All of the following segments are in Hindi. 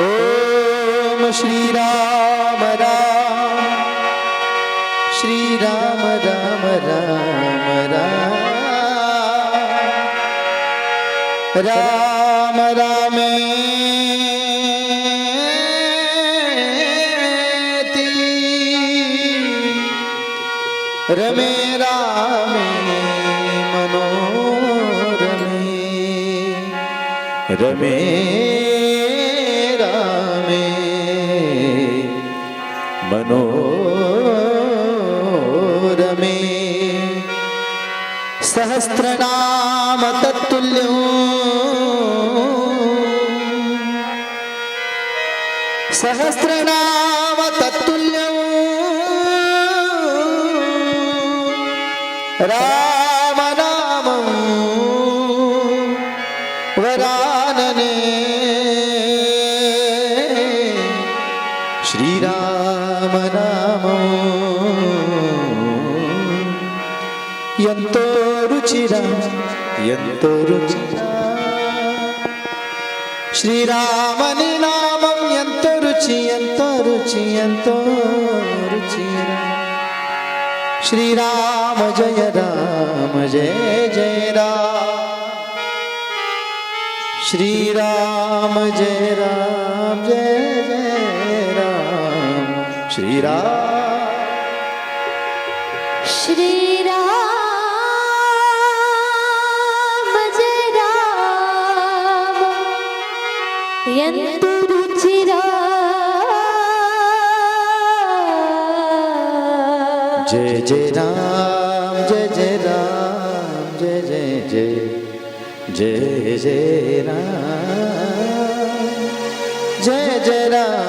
ओम श्री राम राम श्री राम राम राम राम राम रामेति रमे रामे मनोरमे रमे मनोरमे सहस्रनाम तत्तुल्यं सहस्रनाम तत्तुल्यं रामनामं वरानने श्रीराम नाम यंतो रुचिरा श्रीरामनि नामं यंतो रुचिरा श्रीराम जय राम श्रीराम जय राम श्री राम जय राम यंतु रुचिरा जय जय राम जय जय राम जय जय जय जय जय राम जय जय राम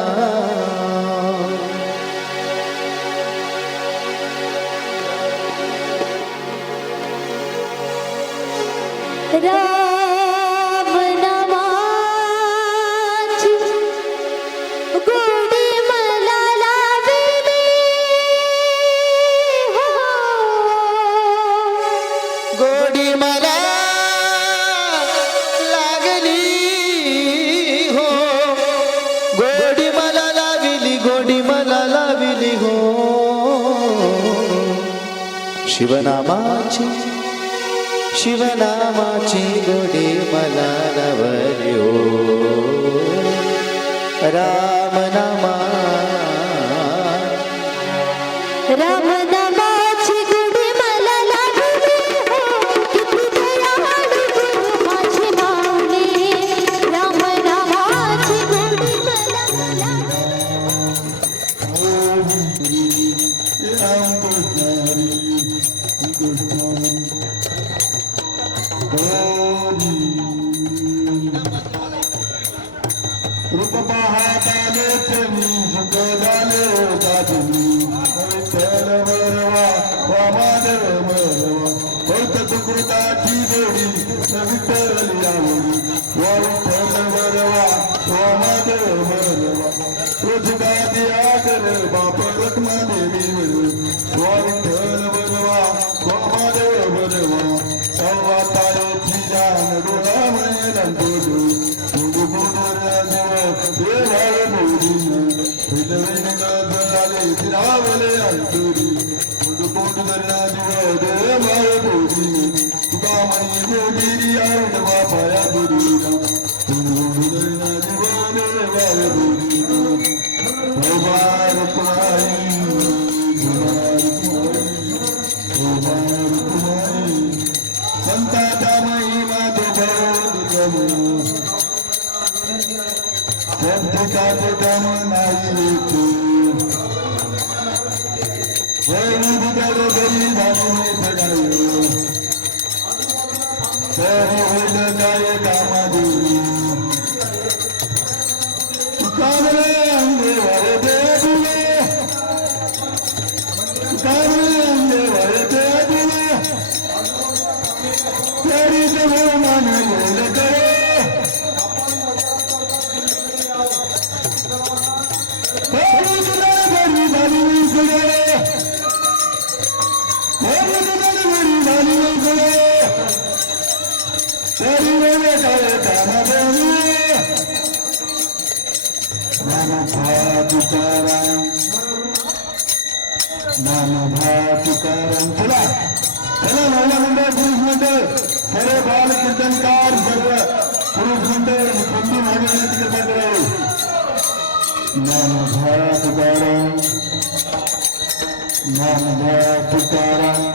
राम नामाची गोडी मला लावली हो गोडी मला लागली हो गोडी मला लावली हो शिवनामाची गोडी मला लावली हो रामनामाची गोडी मला लावली हो किती दयाळू गुरु माझी माऊली रामनामाची गोडी मला रूप पाहताले तुम्ही सुखदाले दादुनी विठ्ठल वरवा वामादेव वरवा होत सुकृताची जोडी विठ्ठल यावडी वा विठ्ठल वरवा वामादेव वरवा रोजगादी आदर बाप रत्मा देवी वा विठ्ठल वरवा वामादेव वरवा तवा तारेची जान डोळामय रंगोडू रावले अंतुरी मुंडकोट दर्याजी माय बोधी तुकामणी गोगिरी आरुण बापाया गुरुना मुंडकोट दर्याजी माय बोधी ओबार कुमारी संताचा महिमा तो भगवती का तो काम नाही गरी भाषणे सगायो तरी होईल काय कामादेवी ज्ञानोबा तुकाराम चला चला महिला मंडळ पुरुष मंडळ सर्व बाल कीर्तनकार सर्व पुरुष मंडळ बंधू भागीदारांची कृपा करावी ज्ञानोबा तुकाराम ज्ञानोबा तुकाराम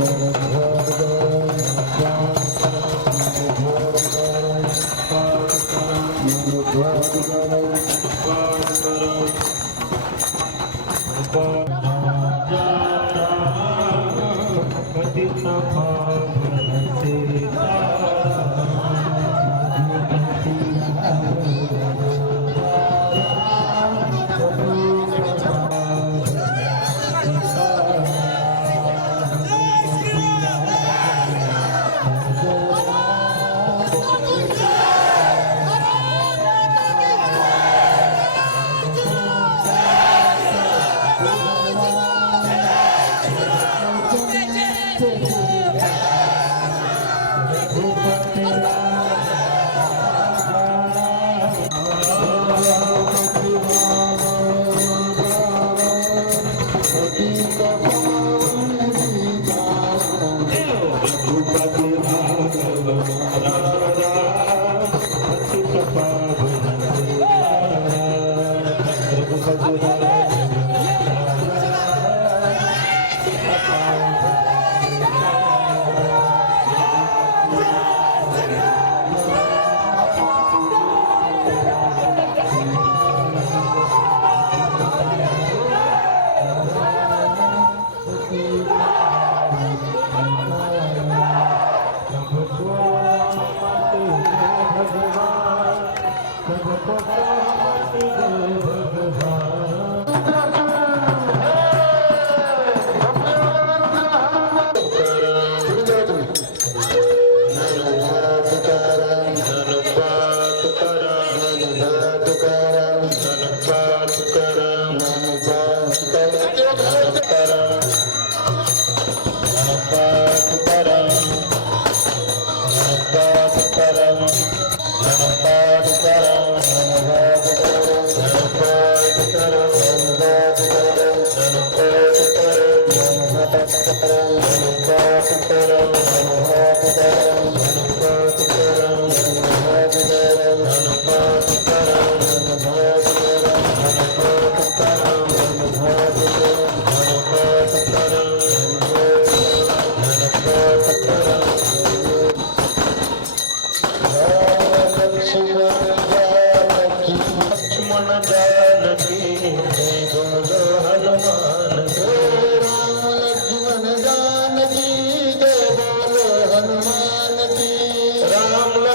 Namaha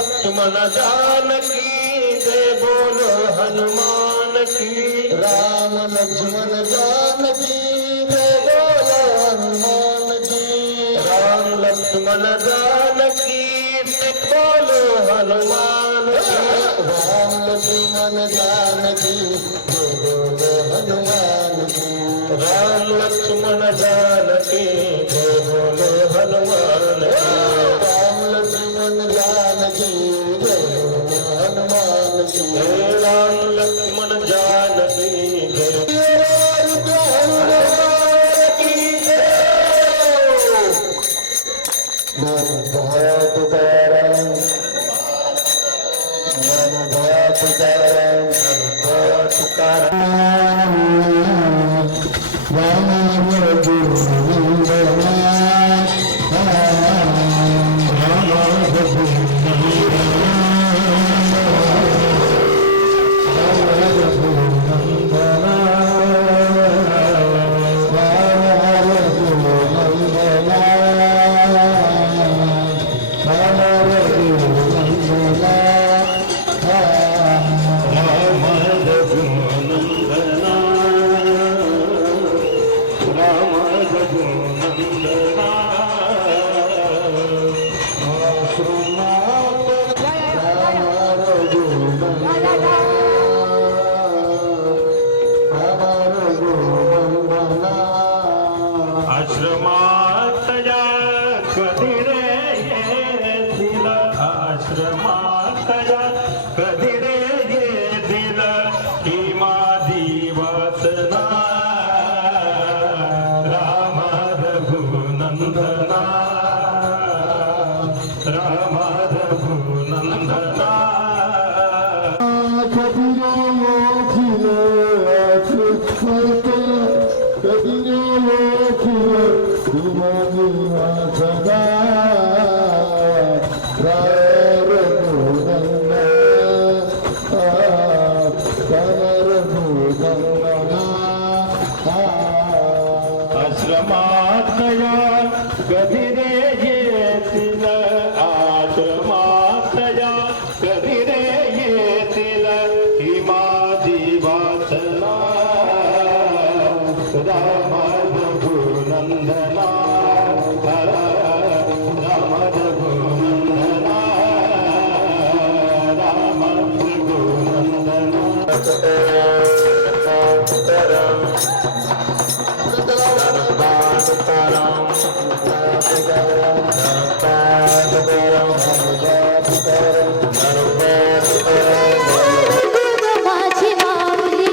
लक्ष्मण जानकी जय बोलो हनुमान की राम लक्ष्मण जानकी जय बोलो हनुमान की राम लक्ष्मण जानकी जय बोलो हनुमान की राम लक्ष्मण जानकी जय बोलो हनुमान की राम लक्ष्मण जानकी जय बोलो हनुमान की राम लक्ष्मण जानकी राम लक्ष्मण जानकी आश्रमात या कधी रे येतील आश्रमात या कधी रे येतील ही माझी वासना राम रघुनंदना राम रघुनंदना आश्रमात या कधी रे येतील आश्रमात या कधी रे येतील ही माझी वासना राम रघुनंदना राम रघुनंदना राम माझी माऊली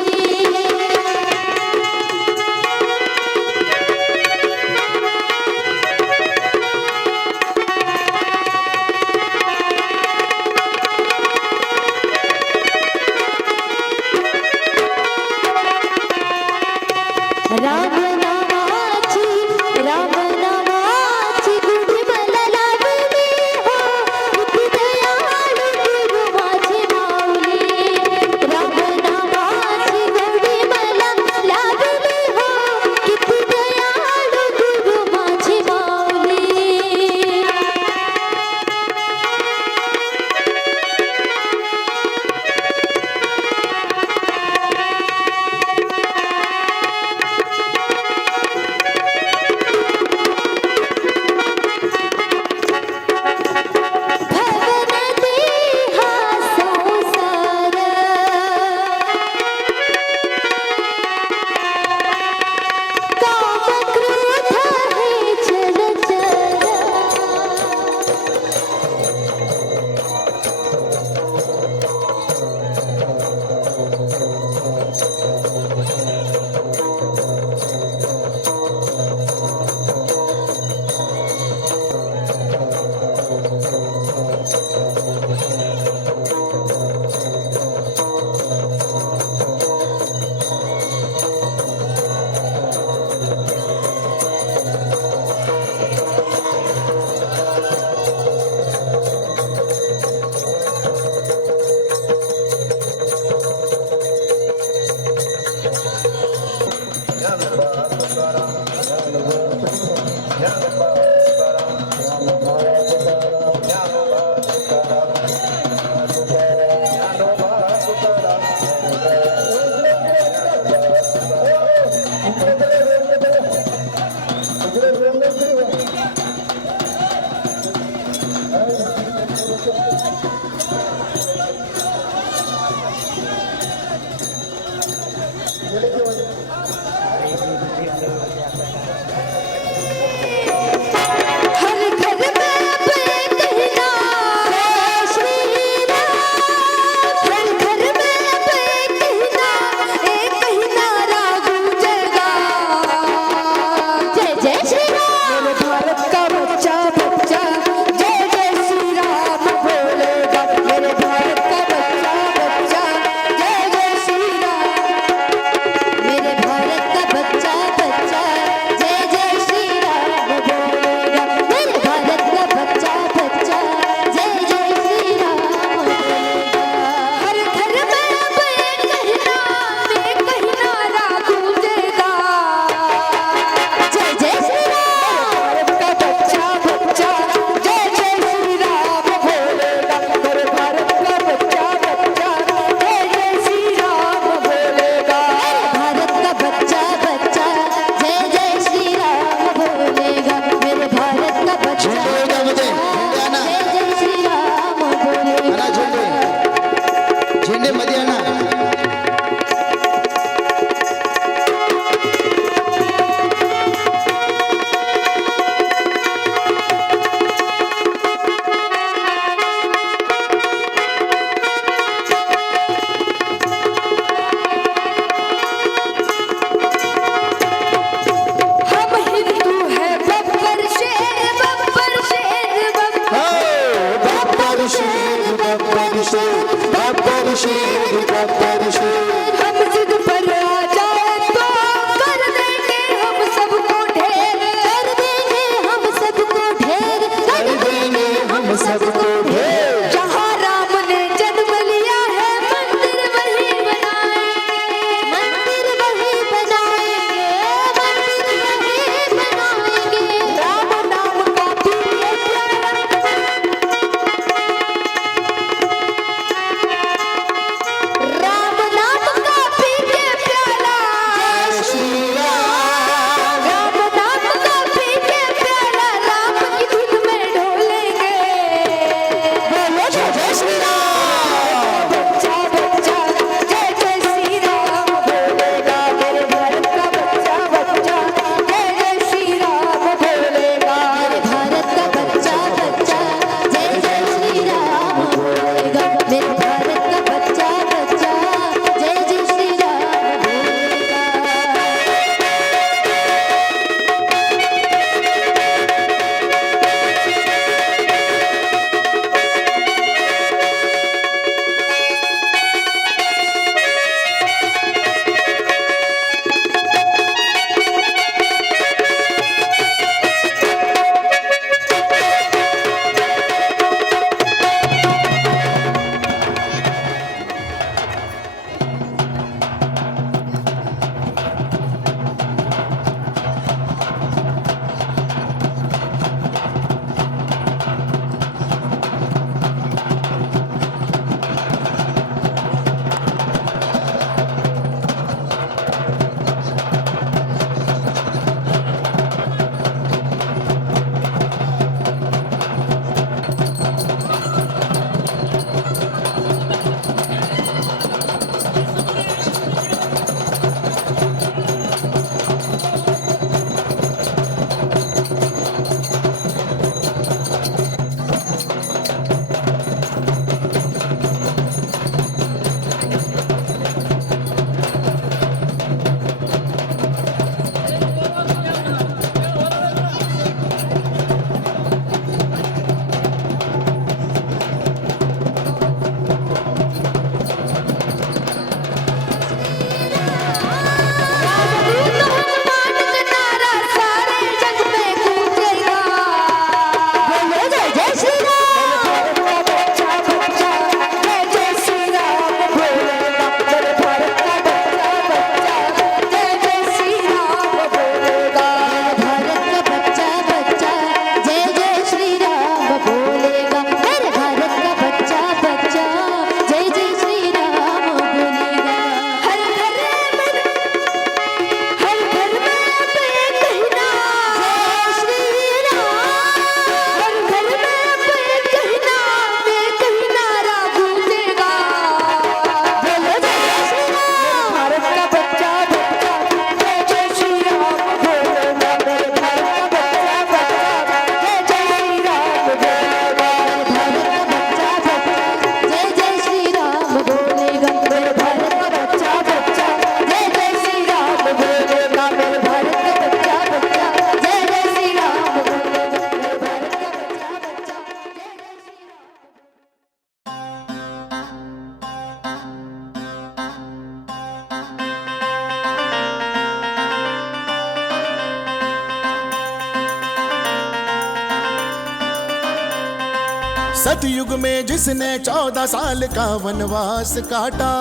सतयुग में जिसने 14 साल का वनवास काटा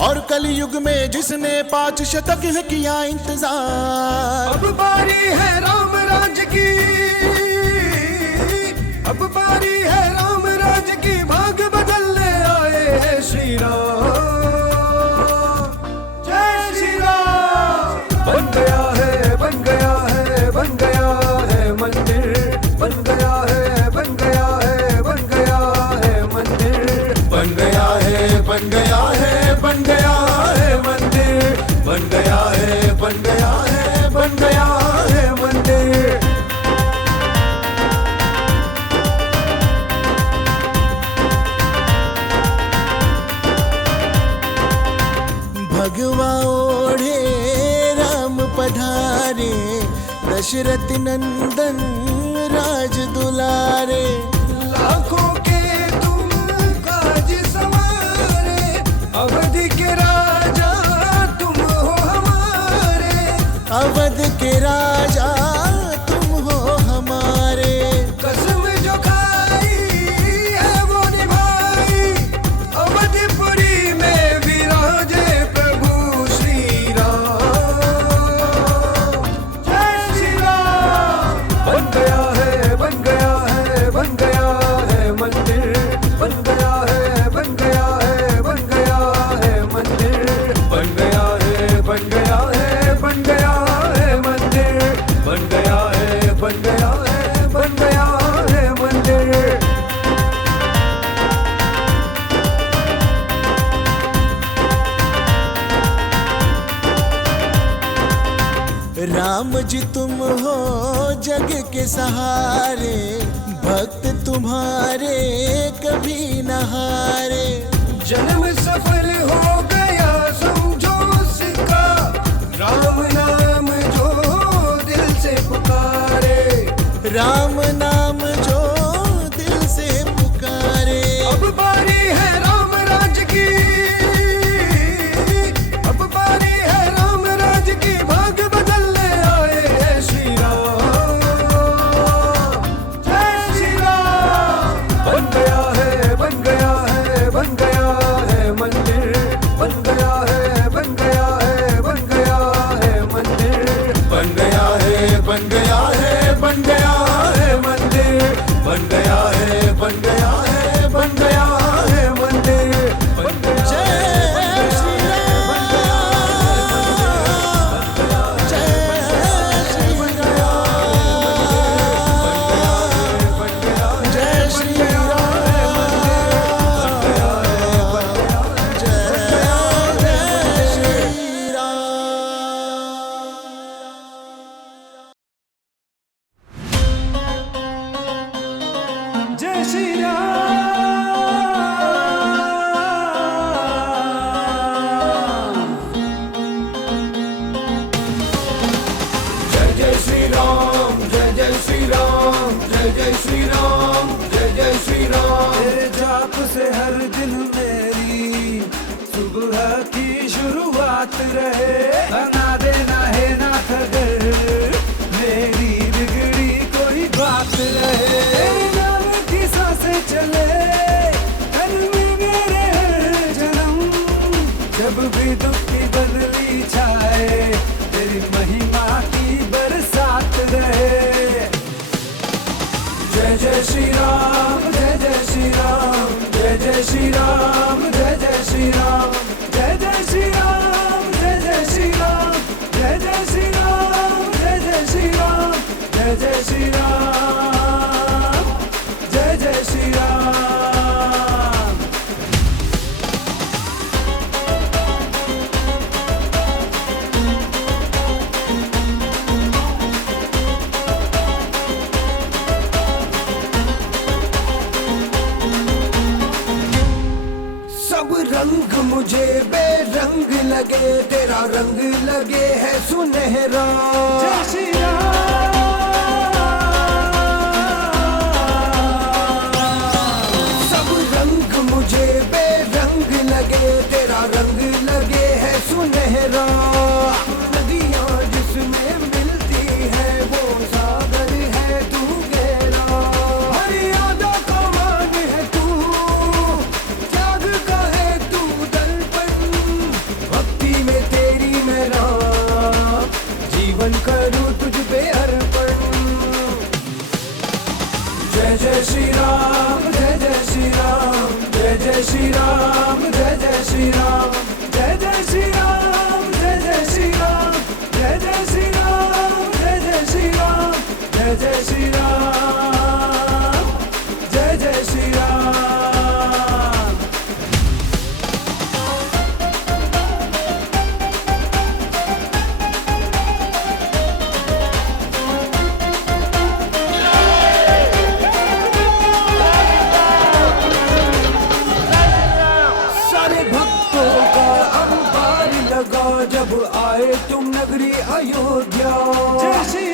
और कलयुग में जिसने 5 शतक है किया इंतजार। अब बारी है राम राज की, अब बारी है राम राज की, भाग बदलने आए हैं श्री राम। जय श्री राम। बन गया है, बन गया है, बन गया है मंदिर, बन गया है, बन गया है, बन गया है मंदिर, बन गया है, बन गया है, बन गया है मंदिर, बन गया है, बन गया है, बन गया है मंदिर। भगवा ओढ़े राम पधारे, दशरथ नंदन राज दुलारे। लाखों के तुम काज संवारे, अवधि के राजा तुम हो हमारे, अवध के राजा तुम हो हमारे। कसम जो खाई है वो निभाई, अवधिपुरी में विराजे प्रभु श्री राम। जय श्री राम। बन गया है, बन गया है, बन गया है मंदिर, बन गया है, बन गया है, बन गया है मंदिर, बन गया है, बन गया है, बन गया है मंदिर, बन गया है, बन गया है, बन गया है मंदिर। राम जी तुम हो जग के सहारे, भक्त तुम्हारे कभी न हारे। जन्म सफल हो गया समझो उसका, राम नाम जो दिल से पुकारे, राम नाम जो दिल से पुकारे। अब बारी है राम राज की, अब बारी है राम राज की, भाग बदलने आए हैं श्री राम। जय श्री राम। बन गया है, बन गया है, बन गया है मंदिर, बन गया है, बन गया है, बन गया है मंदिर, बन गया है, बन गया है, बन गया है मंदिर, बन गया है, बन गया है, बन गया है मंदिर, बन गया है, जय श्री राम, जय श्री राम, जय श्री जय श्री राम। जय जय श्री राम, जय जय श्री राम, जय जय श्री राम, जय जय श्री राम। तेरे जाप से हर दिन मेरी सुबह की शुरुआत रहे, बना देना है नाथ अगर मेरी बिगड़ी कोई बात रहे। तेरे नाम की सांसें चले तन में मेरे हर जन्म, जब भी दुख की बदली छाए तेरी महिमा की बरसात रहे। जय जय श्री राम, जय जय श्री राम, जय जय श्री राम, जय जय श्री राम, जय जय श्री राम, जय जय श्री राम, जय जय श्री राम, जय जय श्री राम, जय जय श्री राम, जय जय श्री राम। सब रंग मुझे बेरंग लगे, तेरा रंग लगे है सुनहरा। जय श्री राम। सब रंग मुझे बेरंग लगे, तेरा रंग लगे है सुनहरा। नदियाँ जिसमें मिलती है वो सागर है तू गहरा। मर्यादा का मान है जय जय श्री राम, जय जय श्री राम। सारे भक्तों का अंबार लगा जब आए तुम नगरी अयोध्या। जय श्री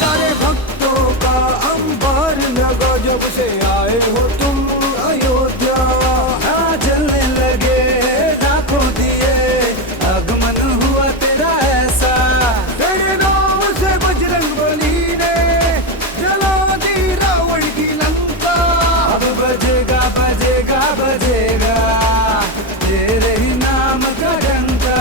सारे भक्तों का अंबार लगा जब से आए हो तुम अयोध्या। हाँ जलने लगे लाखों दिए, आगमन हुआ तेरा ऐसा। तेरे नाम से बजरंगबली ने जला दी रावण की लंका। अब बजेगा बजेगा बजेगा तेरे ही नाम का डंका।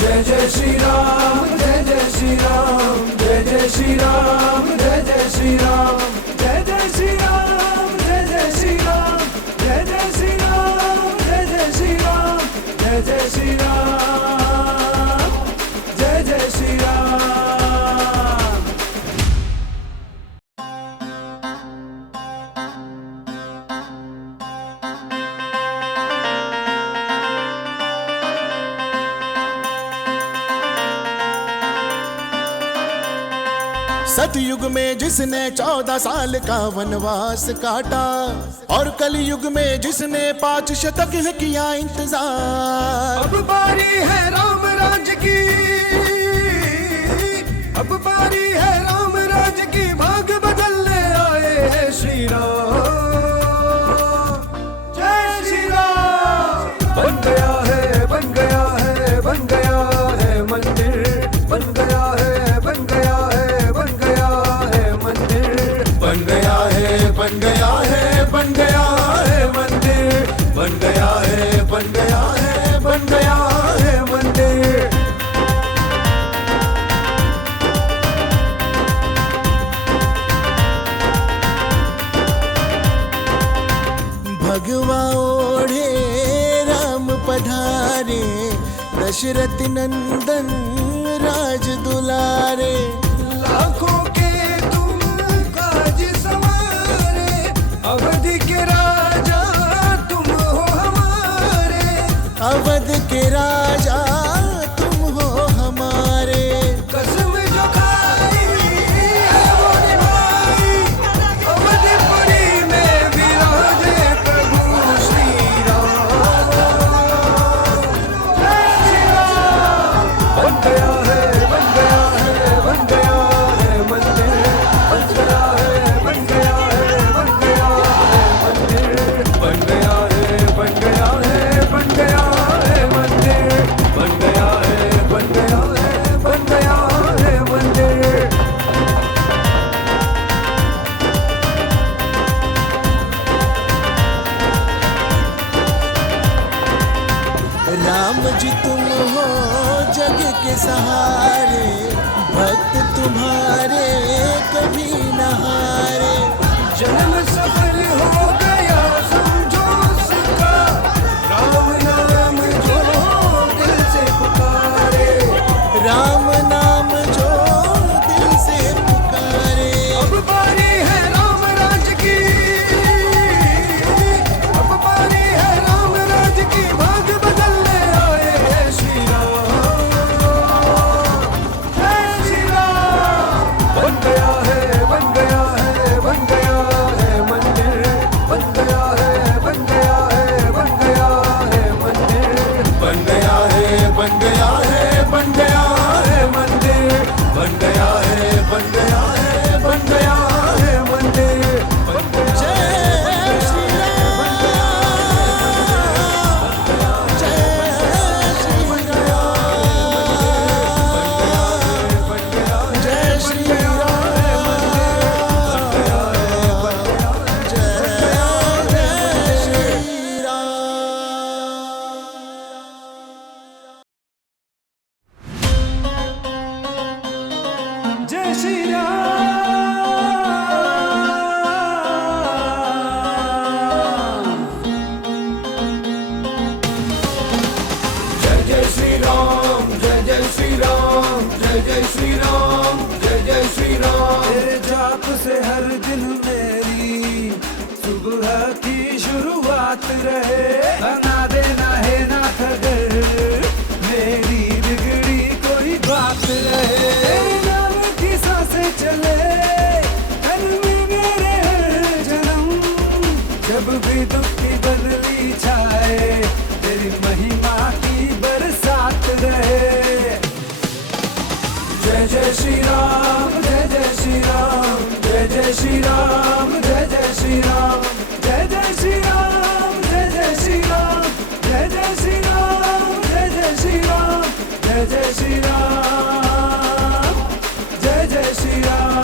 जय जय श्री राम, जय जय श्री राम, जय जय श्री राम, जय जय श्री राम, जय जय श्री राम, जय जय श्री राम, जय जय श्री राम, जय जय श्री राम, जय जय श्री राम, जय जय श्री राम। सतयुग में जिसने 14 साल का वनवास काटा, और कलयुग में जिसने 5 शतक है किया इंतजार। अब बारी है राम राज की, अब बारी है राम राज की, भाग बदलने आए हैं श्री राम। जय श्री राम। बन गया है बन गया है बन गया है मंदिर, बन गया है बन गया है बन गया है मंदिर, बन गया है बन गया है बन गया है मंदिर, बन गया है बन गया है बन गया है मंदिर। भगवा ओढ़े राम पधारे, दशरथ नंदन राज दुलारे। लाखों के तुम काज संवारे, अवध के राजा तुम हो हमारे। अवध के राजा तुम हो हमारे। कसम जो खाई है वो निभाई, अवधपुरी में विराजे प्रभु श्री राम। जय श्री राम। बन गया है बन गया है बन गया है मंदिर, बन गया है बन गया है बन गया है मंदिर, बन गया है बन गया है बन गया है मंदिर, बन गया है बन गया है बन गया है मंदिर। राम जी तुम हो जग के सहारे, भक्त तुम्हारे कभी न हारे। जन्म सफल हो गया समझो उसका, राम नाम जो दिल से पुकारे। राम नाम जो दिल से पुकारे। अब बारी है राम राज की, अब बारी है राम राज की, भाग बदलने आए हैं श्री राम। जय श्री राम। साथ रहे, बना देना है नाथ अगर मेरी बिगड़ी कोई बात रहे। तेरे नाम की सांसें चले तन में मेरे हर जन्म, जब भी दुख की बदली छाए तेरी महिमा की बरसात रहे। जय जय श्री राम, जय जय श्री राम, जय जय श्री राम, जय जय श्री राम, जय जय श्री राम, जय जय श्री राम, जय जय श्री राम, जय जय श्री राम, जय जय श्री राम, जय जय श्री राम।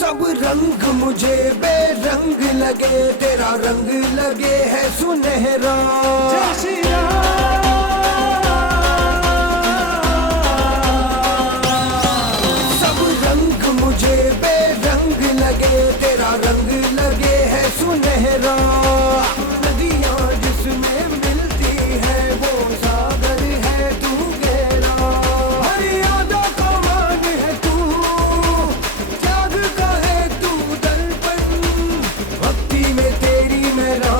सब रंग मुझे बेरंग लगे, तेरा रंग लगे है सुनहरा। जय श्री राम, सब रंग मुझे बेरंग लगे, तेरा रंग लगे है सुनहरा। नदियाँ जिसमें मिलती है वो सागर है तू गहरा। मर्यादा का मान है तू, त्याग का है तू दर्पण, भक्ति में तेरी मेरा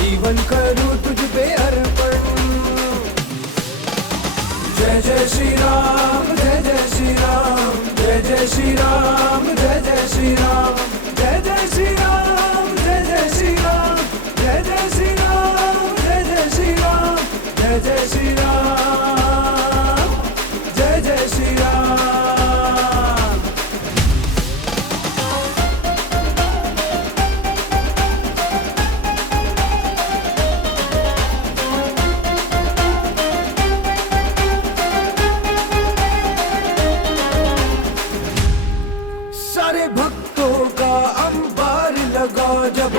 जीवन करूँ तुझ पे अर्पण। जय जय श्री राम, जय जय श्री राम, जय जय श्री राम, जय जय श्री राम, जय जय श्री राम, जय जय श्री राम, जय जय श्री राम, जय जय श्री राम, जय जय श्री राम, जय जय श्री राम। सारे भक्तों का अंबार लगा जब